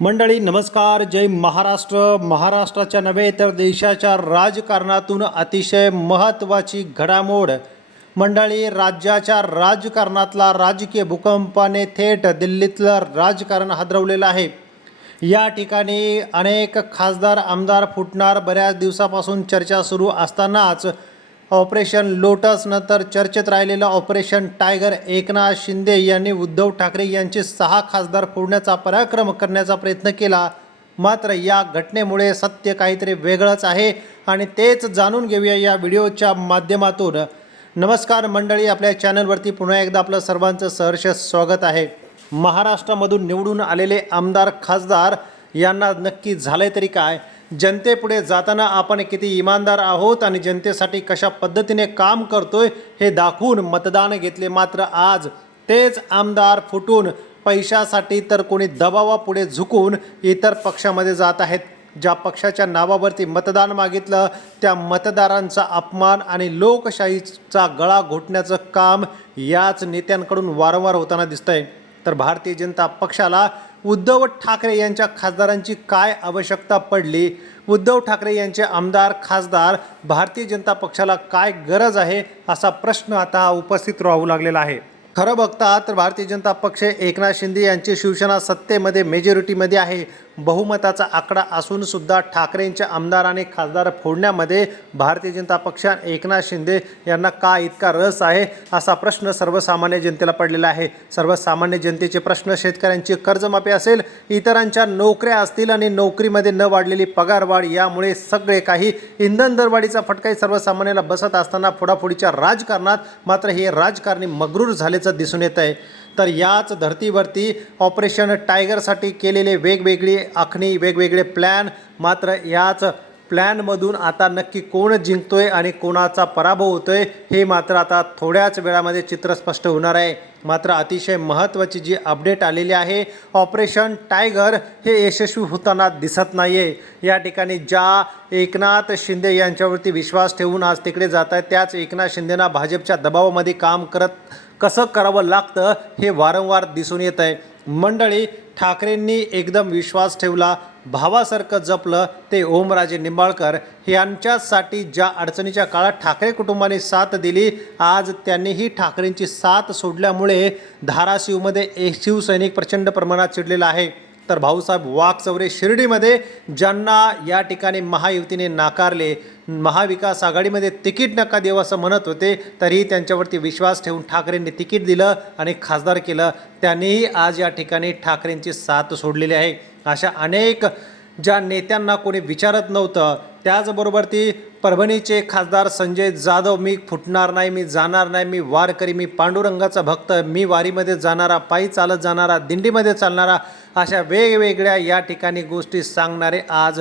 मंडळी नमस्कार. जय महाराष्ट्र. महाराष्ट्राच्या नव्हे तर देशाच्या राजकारणातून अतिशय महत्त्वाची घडामोड. मंडळी, राज्याच्या राजकारणातला राजकीय भूकंपाने थेट दिल्लीतलं राजकारण हादरवलेलं आहे. या ठिकाणी अनेक खासदार आमदार फुटणार. बऱ्याच दिवसापासून चर्चा सुरू असतानाच ऑपरेशन लोटस नंतर चर्चेत राहिलेलं ऑपरेशन टायगर एकनाथ शिंदे यांनी उद्धव ठाकरे यांचे 6 खासदार फोडण्याचा पराक्रम करण्याचा प्रयत्न केला. मात्र या घटनेमुळे सत्य काहीतरी वेगळंच आहे आणि तेच जाणून घेऊया या व्हिडिओच्या माध्यमातून. नमस्कार मंडळी, आपल्या चॅनलवरती पुन्हा एकदा आपलं सर्वांचं सहर्ष स्वागत आहे. महाराष्ट्रामधून निवडून आलेले आमदार खासदार यांना नक्की झाले तरी काय? जनतेपुढे जाताना आपण किती इमानदार आहोत आणि जनतेसाठी कशा पद्धतीने काम करतोय हे दाखवून मतदान घेतले. मात्र आज तेच आमदार फुटून पैशासाठी तर कोणी दबावापुढे झुकून इतर पक्षामध्ये जात आहेत. ज्या पक्षाच्या नावावरती मतदान मागितलं त्या मतदारांचा अपमान आणि लोकशाहीचा गळा घोटण्याचं काम याच नेत्यांकडून वारंवार होताना दिसतंय. तर भारतीय जनता पक्षाला उद्धव ठाकरे यांच्या खासदारांची काय आवश्यकता पडली? उद्धव ठाकरे यांचे आमदार खासदार भारतीय जनता पक्षाला काय गरज आहे असा प्रश्न आता उपस्थित राहू लागलेला आहे. खरं बघता तर भारतीय जनता पक्ष एकनाथ शिंदे यांची शिवसेना सत्तेमध्ये मेजॉरिटीमध्ये आहे. बहुमताचा आकडा असून सुद्धा ठाकरेंच्या आमदार आणि खासदार फोडण्यामध्ये भारतीय जनता पक्ष आणि एकनाथ शिंदे यांना का इतका रस आहे असा प्रश्न सर्वसामान्य जनतेला पडलेला आहे. सर्वसामान्य जनतेचे प्रश्न शेतकऱ्यांची कर्जमाफी असेल, इतरांच्या नोकऱ्या असतील आणि नोकरीमध्ये न वाढलेली पगारवाढ, यामुळे सगळे काही इंधन दरवाढीचा फटकाही सर्वसामान्याला बसत असताना फोडाफोडीच्या राजकारणात मात्र हे राजकारणी मग्रूर झाल्याचं दिसून येत आहे. तर याच धर्तीवरती ऑपरेशन टायगरसाठी केलेले वेगवेगळी आखणी, वेगवेगळे प्लॅन, मात्र याच प्लॅनमधून आता नक्की कोण जिंकतोय आणि कोणाचा पराभव होतोय हे मात्र आता थोड्याच वेळामध्ये चित्र स्पष्ट होणार आहे. मात्र अतिशय महत्त्वाची जी अपडेट आलेली आहे, ऑपरेशन टायगर हे यशस्वी होताना दिसत नाही आहे. या ठिकाणी ज्या एकनाथ शिंदे यांच्यावरती विश्वास ठेवून आज तिकडे जात आहेत त्याच एकनाथ शिंदेंना भाजपच्या दबावामध्ये काम करत कसं करावं लागतं हे वारंवार दिसून येत आहे. मंडळी, ठाकरेंनी एकदम विश्वास ठेवला, भावासारखं जपलं ते ओमराजे निंबाळकर यांच्यासाठी ज्या अडचणीच्या काळात ठाकरे कुटुंबाने साथ दिली, आज त्यांनीही ठाकरेंची साथ सोडल्यामुळे धाराशिवमध्ये शिवसैनिक प्रचंड प्रमाणात चिडलेला आहे. तर भाऊसाहेब वाघचौरे शिर्डीमध्ये ज्यांना या ठिकाणी महायुतीने नाकारले, महाविकास आघाडीमध्ये तिकीट नका देऊ असं म्हणत होते, तरीही त्यांच्यावरती विश्वास ठेवून ठाकरेंनी तिकीट दिलं आणि खासदार केलं. त्यांनीही आज या ठिकाणी ठाकरेंची साथ सोडलेली आहे. अशा अनेक ज्या नेत्यांना कोणी विचारत नव्हतं, त्याचबरोबर ती परभणीचे खासदार संजय जाधव, मी फुटणार नाही, मी जाणार नाही, मी वारकरी, मी पांडुरंगाचा भक्त, मी वारीमध्ये जाणारा, पायी चालत जाणारा, दिंडीमध्ये चालणारा, अशा वेगवेगळ्या या ठिकाणी गोष्टी सांगणारे आज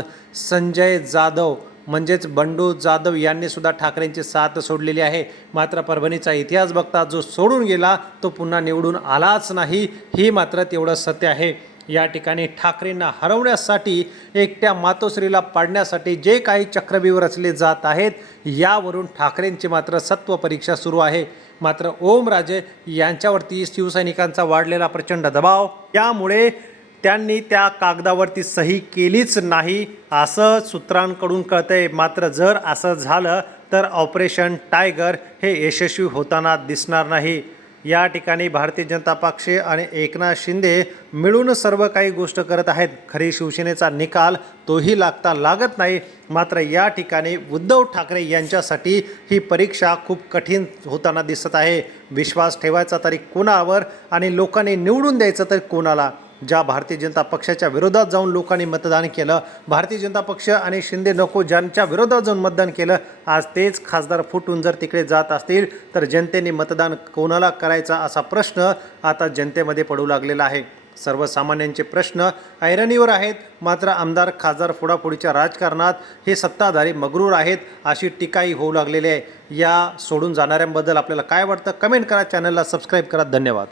संजय जाधव म्हणजेच बंडू जाधव यांनी सुद्धा ठाकरेंची साथ सोडलेली आहे. मात्र परभणीचा इतिहास बघता जो सोडून गेला तो पुन्हा निवडून आलाच नाही, ही मात्र तेवढं सत्य आहे. या ठिकाणी ठाकरेंना हरवण्यासाठी, एकट्या मातोश्रीला पाडण्यासाठी जे काही चक्रव्यूह रचले जात आहेत, यावरून ठाकरेंची मात्र सत्व परीक्षा सुरू आहे. मात्र ओमराजे यांच्यावरती शिवसैनिकांचा वाढलेला प्रचंड दबाव, यामुळे त्यांनी त्या कागदावरती सही केलीच नाही असं सूत्रांकडून कळतंय. मात्र जर असं झालं तर ऑपरेशन टायगर हे यशस्वी होताना दिसणार नाही. या ठिकाणी भारतीय जनता पक्ष आणि एकनाथ शिंदे मिळून सर्व काही गोष्ट करत आहेत. खरी शिवसेनेचा निकाल तोही लागत नाही. मात्र या ठिकाणी उद्धव ठाकरे यांच्यासाठी ही परीक्षा खूप कठीण होताना दिसत आहे. विश्वास ठेवायचा तरी कोणावर आणि लोकांनी निवडून द्यायचं तरी कोणाला? ज्या भारतीय जनता पक्षाच्या विरोधात जाऊन लोकांनी मतदान केलं, भारतीय जनता पक्ष आणि शिंदे नको ज्यांच्या विरोधात जाऊन मतदान केलं, आज तेच खासदार फुटून जर तिकडे जात असतील तर जनतेने मतदान कोणाला करायचा असा प्रश्न आता जनतेमध्ये पडू लागलेला आहे. सर्वसामान्यांचे प्रश्न ऐरणीवर आहेत. मात्र आमदार खासदार फोडाफोडीच्या राजकारणात हे सत्ताधारी मग्रूर आहेत अशी टीकाही होऊ लागलेली आहे. या सोडून जाणाऱ्यांबद्दल आपल्याला काय वाटतं? कमेंट करा, चॅनलला सबस्क्राईब करा. धन्यवाद.